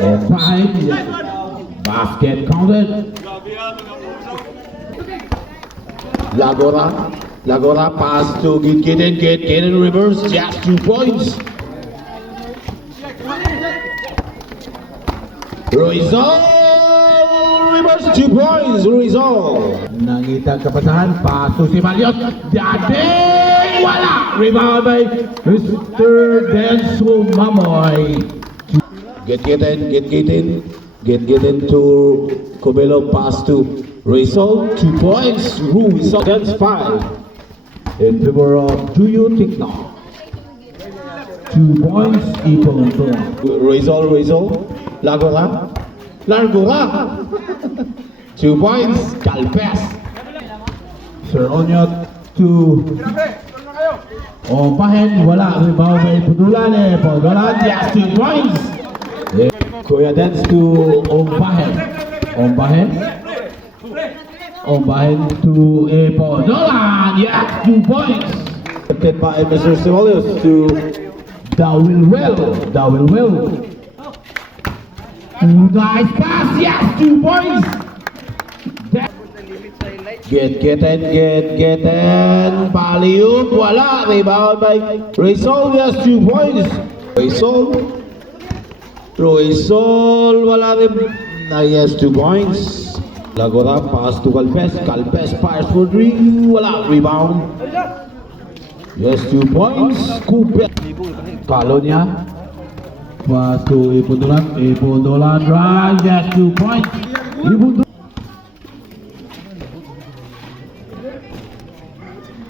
And 5. Basket counted. Lagora pass to get in reverse, just 2 points. Ruizal reverse 2 points. Ruizal. Nangitang kapasahan, paso si Malios. Dadeng! Wala! Rebound by Mr. Denso Mamoy. Get in to Cobelo, pass to Ruizal, 2 points. Ruizal against 5. In favor of Juyo Tikno. 2 points, Ipon Tonga. Ruizal. Lagora. 2 points. Calpes. Sir Onyot to Ompahen, wala. Rebound by Pudulan. Pudulan, yes, 2 points. Kuya Dance to Ompahen to Pudulan, yes, 2 points. Captain by Mr. Sibelius to Dawilwell. Nice pass, yes, 2 points. Get in. Paliuk, wala. Rebound by Ruizal, yes, 2 points. Ruizal, wala rin. Yes, 2 points. Lagora, pass to Calpes. Calpes fires for 3. Wala. Rebound. Yes, 2 points. Cooper. Kalonya. Pass to Ipundulan drive, yes, 2 points. Ipundulan.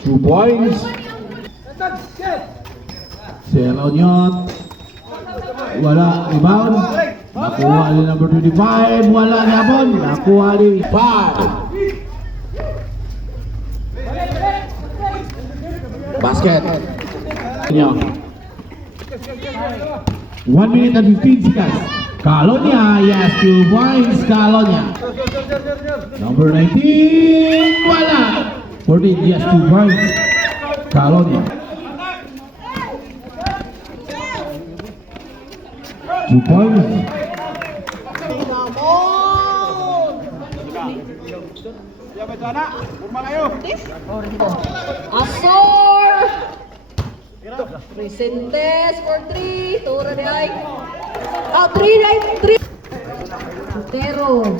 2 points. Selonyot. Wala, rebound. Nakuha ni number 25. Wala napon. Nakuha ni 5. Basket. 1 minute and 15 seconds. Kalonya, yes, 2 points. Kalonya. Number 19. Wala. 14, yes, 2 points. Kalonya. 2 points. Asor! Presentes for 3. Tura di ay. 3. Pero.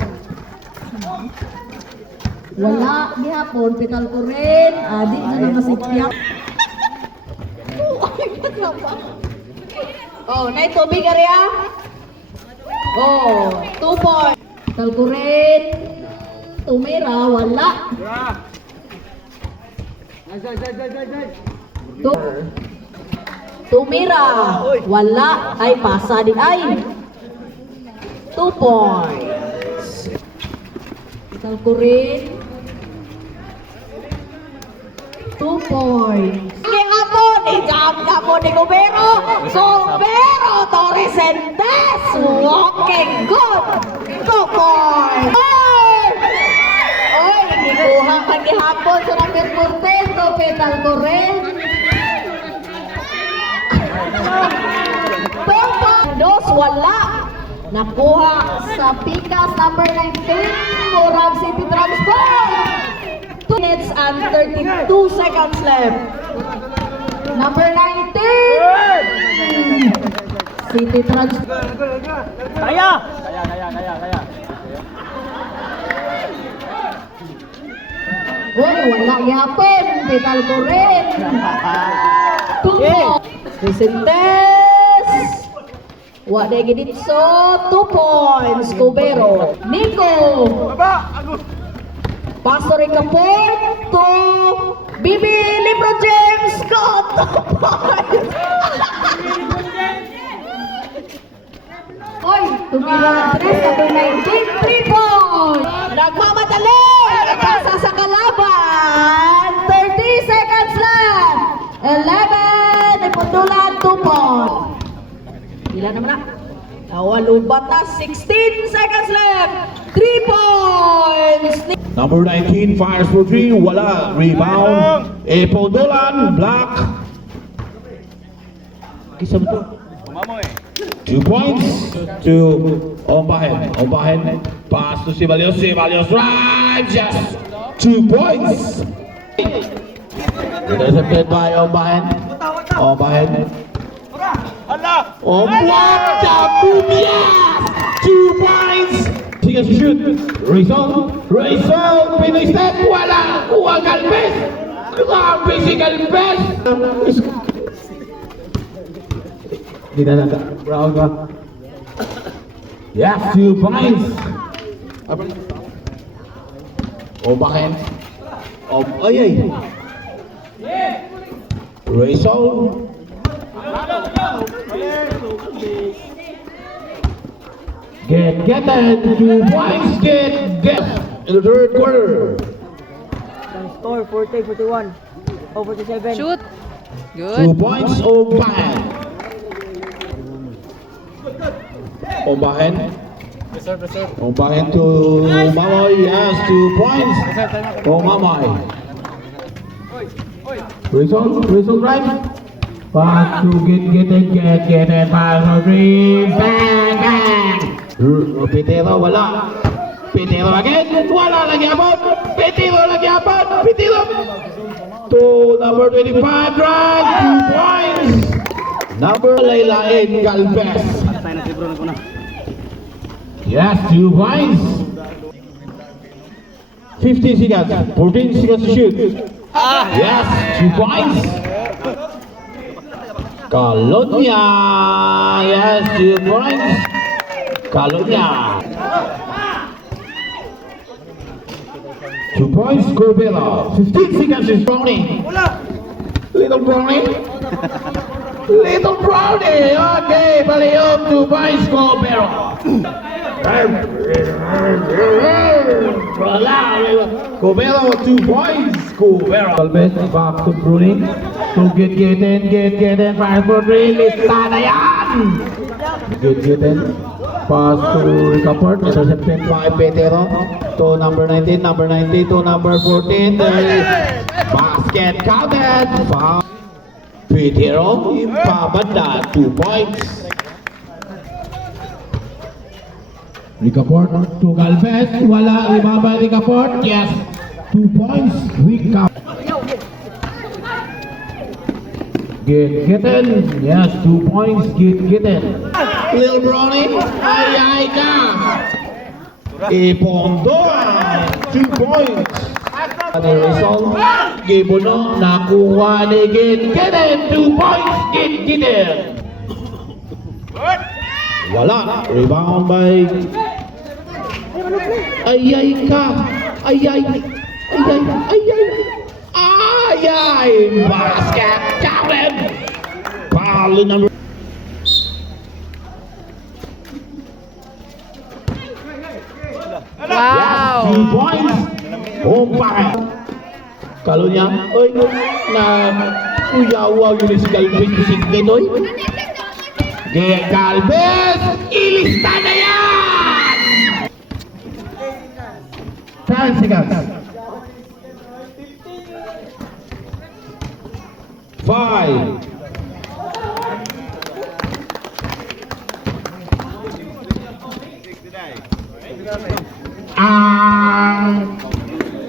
Wala. Di hapon. Pital ko rin. Di na nakasikyak. Nay tubig area. 2 points. Pital ko rin. Tumira. Wala. Tumira, wala, ay pasa di ay. 2 points. Talkurin. 2 points. Hapon, i-jump hapon ni Cubero. Cubero, Torresentes. Walking good. 2 points. Oy, gikuha ka ni hapon sa number 14. So, petal ko rin. Dos, wala. Nakuha sa Picas number 19. Murag City Transport. 2 minutes and 32 seconds left. Number 19. City Transport. Kaya. Uy, wala yapon. Petal ko rin. 2 points. Vicentes. Wala gidit so 2 points. Cubero. Nico. Pastor Ikapon to Bibi Libro James. Go 2 points. Oy, tumira 3 points. Nagmamadali. Pasa sa kalaban. 30 seconds left. 11. Ipundulan 2 points. Ilan naman na? Nawalubat na. 16 seconds left. 3 points. Number 19 fires for 3. Wala. Rebound. Epodolan, black. Kisa mo to? 2 points to Ombahen. Ombahen, pass to Sibalios. Sibalios drives, yes. 2 points. Intercepted by Ombahen. Ombahen. Omwata Bumias! 2 points. He gets to shoot. Rizal. Pinoy step. Wala. Kuha Galvez. Grabe si Galvez. Hindi na nata. Brown ka. Yes, 2 points. Ombahen. Ay. Rizal. Get it, 2 points, get in the third quarter. Score 40, 41. Oh, 47. Shoot. 2 Good. points, Ombahen. Ombahen. Ombahen to Mamoy, yes, 2 points. Mamoy. Rizal right. Pass to get it, pass to three, bang. Pitero, wala. Pitero again, wala lagi abot. Pitero. To number 25, drive, 2 points. Number Laylain Galvez. Yes, 2 points. 15 seconds, 14 seconds to shoot. Yes, 2 points. Calonia, yes, 2 points. Calonia. 2 points, Corbella. 15 seconds is Brownie. Little Brownie. Okay, Baliom, 2 points, Corbella. Corbella, 2 points, Corbella. Alves back to Bruni. To get in, 5 for 3, lista na yan. Get in. Pass to Ricaport, intercepted by Petero to number 19 to number 14. Basket counted. Foul. Petero, impabanda, 2 points. Ricaport to Galvez, wala, ibaba Ricaport, yes, 2 points, Ricaport. Get in, yes, 2 points, get in. Lil Brownie, ay ka. Ipondoan, 2 points. Rizal, Gibono, nakuha ni get in, 2 points, get in. Wala, rebound by Ayay ka. Basket counted. Foul number. Wow. 2 points. Umpan. Kalau niya, oy, na uyaw yun si Galvez bisigin, oy. Galvez, ilista na yan! 10 seconds. 5.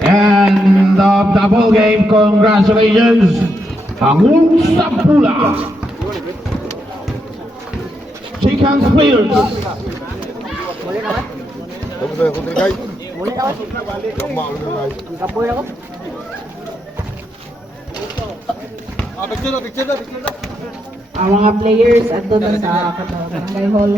End of the ball game. Congratulations, Angul Sapula. Shake hands, players. Kapoy ako. Ang mga players andun na sa Barangay Hall.